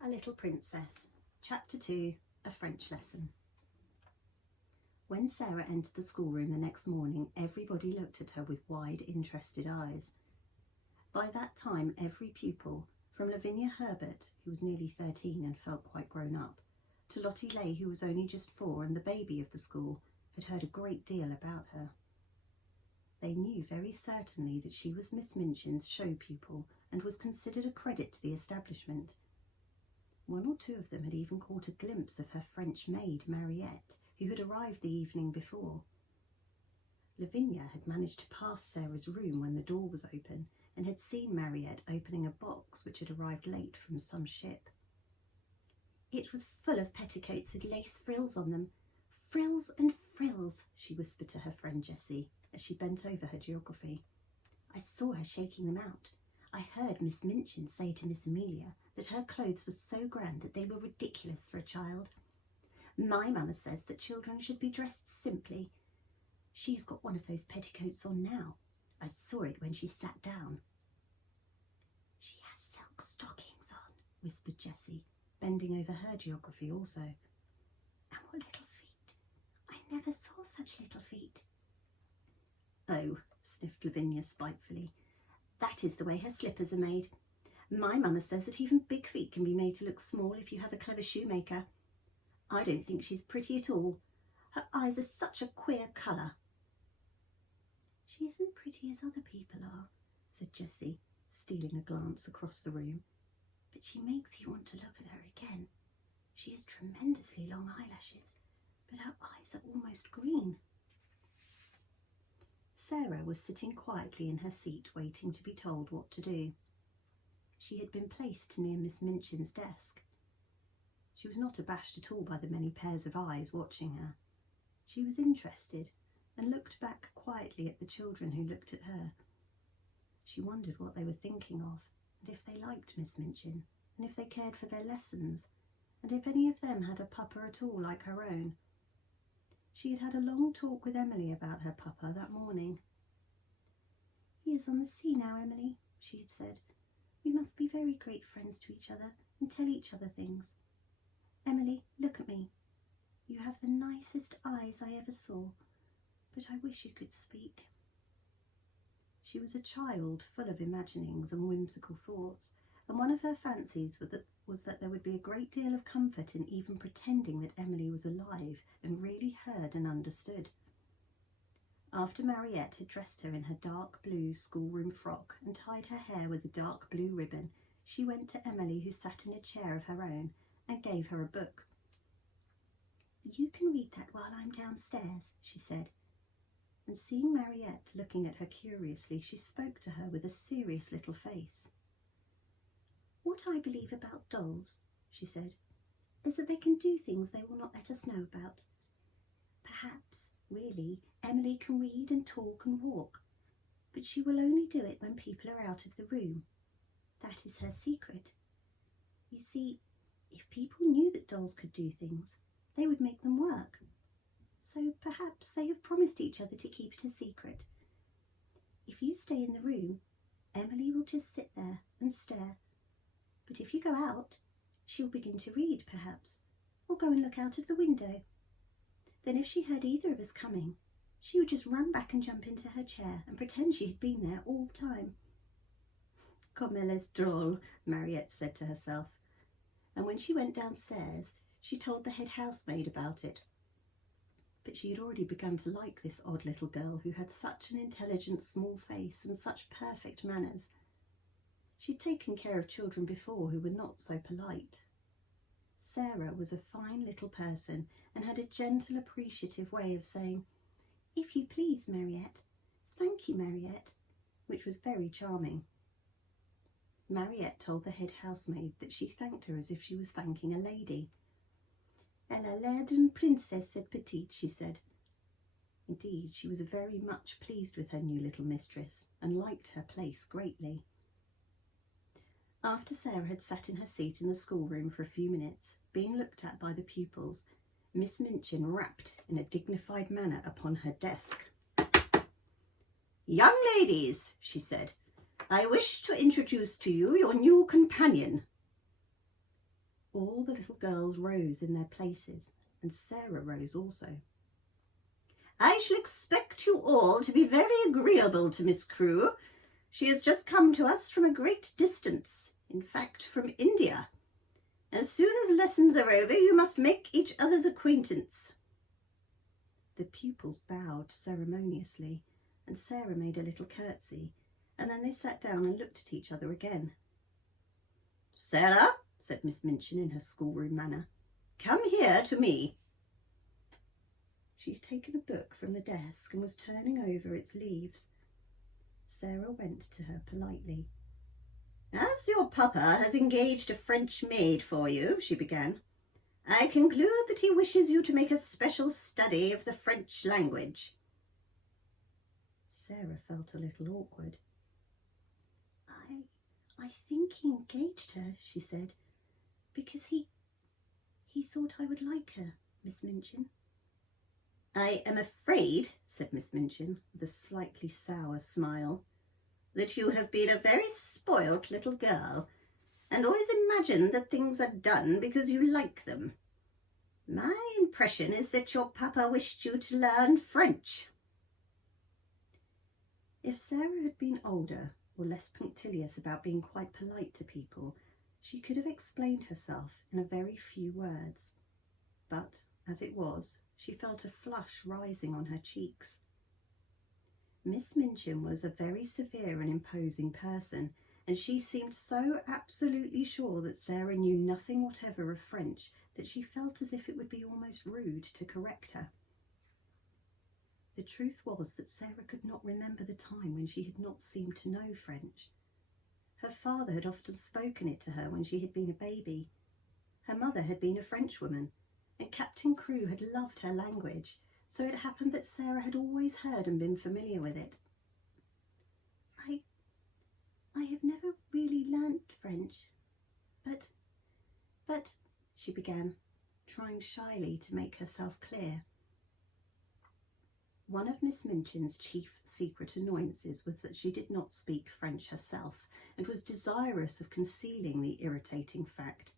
A Little Princess, Chapter 2, A French Lesson. When Sara entered the schoolroom the next morning, everybody looked at her with wide, interested eyes. By that time, every pupil, from Lavinia Herbert, who was nearly 13 and felt quite grown up, to Lottie Lay, who was only just 4 and the baby of the school, had heard a great deal about her. They knew very certainly that she was Miss Minchin's show pupil and was considered a credit to the establishment. One or two of them had even caught a glimpse of her French maid, Mariette, who had arrived the evening before. Lavinia had managed to pass Sara's room when the door was open and had seen Mariette opening a box which had arrived late from some ship. It was full of petticoats with lace frills on them. Frills and frills, she whispered to her friend Jessie as she bent over her geography. I saw her shaking them out. I heard Miss Minchin say to Miss Amelia that her clothes were so grand that they were ridiculous for a child. My mamma says that children should be dressed simply. She has got one of those petticoats on now. I saw it when she sat down. She has silk stockings on, whispered Jessie, bending over her geography also. And what little feet! I never saw such little feet. Oh, sniffed Lavinia spitefully. That is the way her slippers are made. My mamma says that even big feet can be made to look small if you have a clever shoemaker. I don't think she's pretty at all. Her eyes are such a queer colour. She isn't pretty as other people are, said Jessie, stealing a glance across the room. But she makes you want to look at her again. She has tremendously long eyelashes, but her eyes are almost green. Sara was sitting quietly in her seat, waiting to be told what to do. She had been placed near Miss Minchin's desk. She was not abashed at all by the many pairs of eyes watching her. She was interested and looked back quietly at the children who looked at her. She wondered what they were thinking of, and if they liked Miss Minchin, and if they cared for their lessons, and if any of them had a papa at all like her own. She had had a long talk with Emily about her papa that morning. He is on the sea now, Emily, she had said. We must be very great friends to each other and tell each other things. Emily, look at me. You have the nicest eyes I ever saw, but I wish you could speak. She was a child full of imaginings and whimsical thoughts, and one of her fancies was that there would be a great deal of comfort in even pretending that Emily was alive and really heard and understood. After Mariette had dressed her in her dark blue schoolroom frock and tied her hair with a dark blue ribbon, she went to Emily, who sat in a chair of her own, and gave her a book. You can read that while I'm downstairs, she said, and seeing Mariette looking at her curiously, she spoke to her with a serious little face. What I believe about dolls, she said, is that they can do things they will not let us know about. Perhaps, really, Emily can read and talk and walk, but she will only do it when people are out of the room. That is her secret. You see, if people knew that dolls could do things, they would make them work. So perhaps they have promised each other to keep it a secret. If you stay in the room, Emily will just sit there and stare. But if you go out, she'll begin to read, perhaps, or go and look out of the window. Then if she heard either of us coming, she would just run back and jump into her chair and pretend she had been there all the time. Comme elle est drôle, Mariette said to herself. And when she went downstairs, she told the head housemaid about it. But she had already begun to like this odd little girl who had such an intelligent small face and such perfect manners. She'd taken care of children before who were not so polite. Sara was a fine little person and had a gentle, appreciative way of saying, If you please, Mariette. Thank you, Mariette, which was very charming. Mariette told the head housemaid that she thanked her as if she was thanking a lady. Elle a l'air d'une princesse, cette petite, she said. Indeed, she was very much pleased with her new little mistress and liked her place greatly. After Sara had sat in her seat in the schoolroom for a few minutes, being looked at by the pupils, Miss Minchin rapped in a dignified manner upon her desk. Young ladies, she said, I wish to introduce to you your new companion. All the little girls rose in their places, and Sara rose also. "I shall expect you all to be very agreeable to Miss Crewe. She has just come to us from a great distance, in fact from India. As soon as lessons are over, you must make each other's acquaintance." The pupils bowed ceremoniously, and Sara made a little curtsy, and then they sat down and looked at each other again. "Sara," said Miss Minchin in her schoolroom manner, "come here to me." She had taken a book from the desk and was turning over its leaves. Sara went to her politely. "As your papa has engaged a French maid for you," she began, "I conclude that he wishes you to make a special study of the French language." Sara felt a little awkward. I think he engaged her," she said, "because he thought I would like her, Miss Minchin." "I am afraid," said Miss Minchin, with a slightly sour smile, "that you have been a very spoilt little girl, and always imagine that things are done because you like them. My impression is that your papa wished you to learn French." If Sara had been older, or less punctilious about being quite polite to people, she could have explained herself in a very few words. But, as it was, she felt a flush rising on her cheeks. Miss Minchin was a very severe and imposing person, and she seemed so absolutely sure that Sara knew nothing whatever of French that she felt as if it would be almost rude to correct her. The truth was that Sara could not remember the time when she had not seemed to know French. Her father had often spoken it to her when she had been a baby. Her mother had been a Frenchwoman, and Captain Crewe had loved her language, so it happened that Sara had always heard and been familiar with it. I have never really learnt French, but, she began, trying shyly to make herself clear. One of Miss Minchin's chief secret annoyances was that she did not speak French herself, and was desirous of concealing the irritating fact.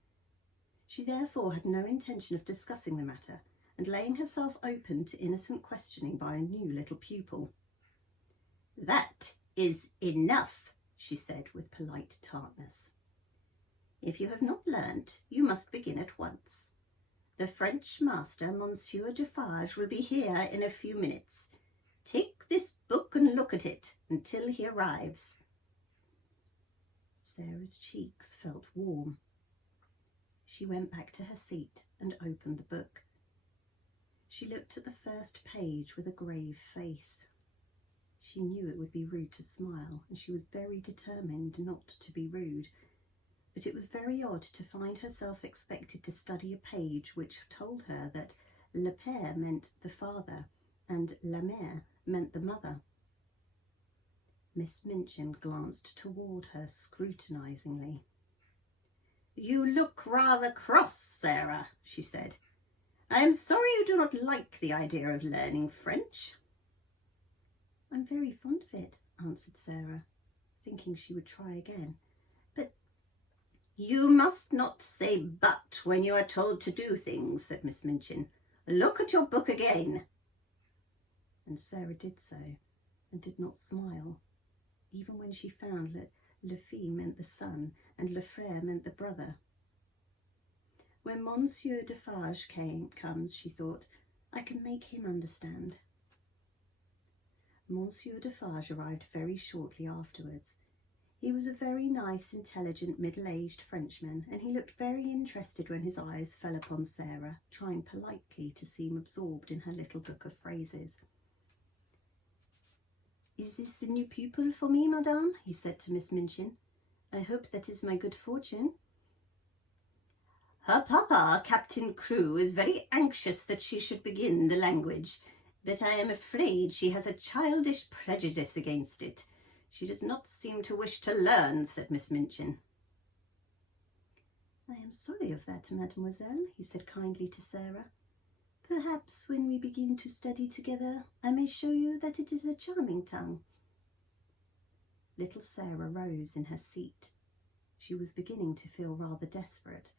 She therefore had no intention of discussing the matter, and laying herself open to innocent questioning by a new little pupil. "That is enough," she said with polite tartness. "If you have not learnt, you must begin at once. The French master, Monsieur Defarge, will be here in a few minutes. Take this book and look at it until he arrives." Sara's cheeks felt warm. She went back to her seat and opened the book. She looked at the first page with a grave face. She knew it would be rude to smile, and she was very determined not to be rude. But it was very odd to find herself expected to study a page which told her that le père meant the father and la mère meant the mother. Miss Minchin glanced toward her scrutinisingly. "You look rather cross, Sara," she said. "I am sorry you do not like the idea of learning French." "I'm very fond of it," answered Sara, thinking she would try again. "You must not say 'but' when you are told to do things," said Miss Minchin. "Look at your book again." And Sara did so, and did not smile, even when she found that le fils meant the son and le frère meant the brother. When Monsieur Defarge comes, she thought, I can make him understand. Monsieur Defarge arrived very shortly afterwards. He was a very nice, intelligent, middle-aged Frenchman, and he looked very interested when his eyes fell upon Sara, trying politely to seem absorbed in her little book of phrases. "Is this the new pupil for me, madame?" he said to Miss Minchin. "I hope that is my good fortune." "Her papa, Captain Crewe, is very anxious that she should begin the language, but I am afraid she has a childish prejudice against it. She does not seem to wish to learn," said Miss Minchin. "I am sorry of that, mademoiselle," he said kindly to Sara. "Perhaps when we begin to study together, I may show you that it is a charming tongue." Little Sara rose in her seat. She was beginning to feel rather desperate,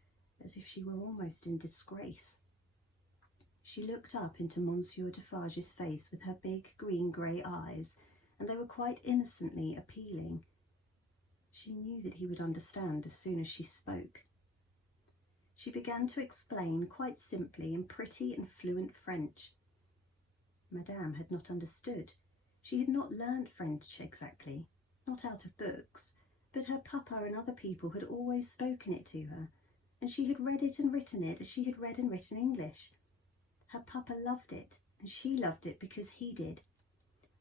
as if she were almost in disgrace. She looked up into Monsieur Defarge's face with her big green-grey eyes, and they were quite innocently appealing. She knew that he would understand as soon as she spoke. She began to explain quite simply in pretty and fluent French. Madame had not understood. She had not learnt French exactly, not out of books, but her papa and other people had always spoken it to her, and she had read it and written it as she had read and written English. Her papa loved it, and she loved it because he did.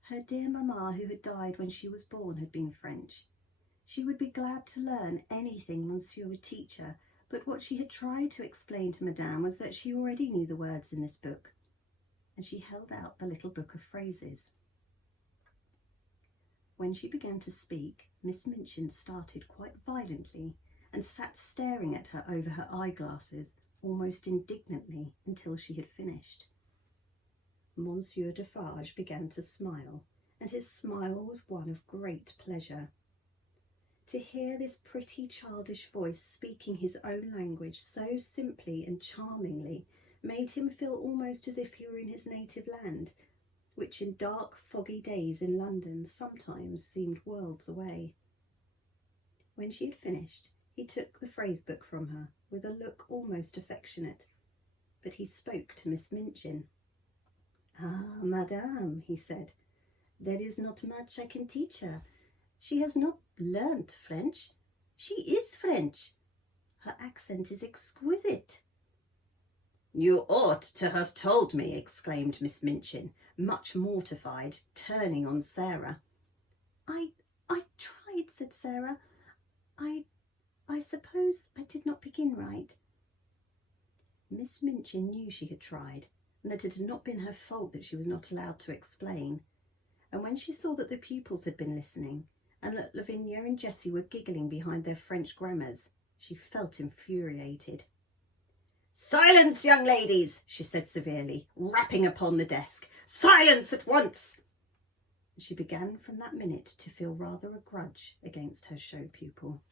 Her dear mamma, who had died when she was born, had been French. She would be glad to learn anything Monsieur would teach her, but what she had tried to explain to Madame was that she already knew the words in this book, and she held out the little book of phrases. When she began to speak, Miss Minchin started quite violently and sat staring at her over her eyeglasses, almost indignantly, until she had finished. Monsieur Defarge began to smile, and his smile was one of great pleasure. To hear this pretty childish voice speaking his own language so simply and charmingly made him feel almost as if he were in his native land, which in dark, foggy days in London sometimes seemed worlds away. When she had finished, he took the phrase book from her with a look almost affectionate, but he spoke to Miss Minchin. "Ah, Madame," he said, "there is not much I can teach her. She has not learnt French. She is French. Her accent is exquisite." "You ought to have told me," exclaimed Miss Minchin, much mortified, turning on Sarah. I tried," said Sarah. I suppose I did not begin right." Miss Minchin knew she had tried, and that it had not been her fault that she was not allowed to explain. And when she saw that the pupils had been listening, and that Lavinia and Jessie were giggling behind their French grammars, she felt infuriated. "Silence, young ladies," she said severely, rapping upon the desk. "Silence at once!" She began from that minute to feel rather a grudge against her show pupil.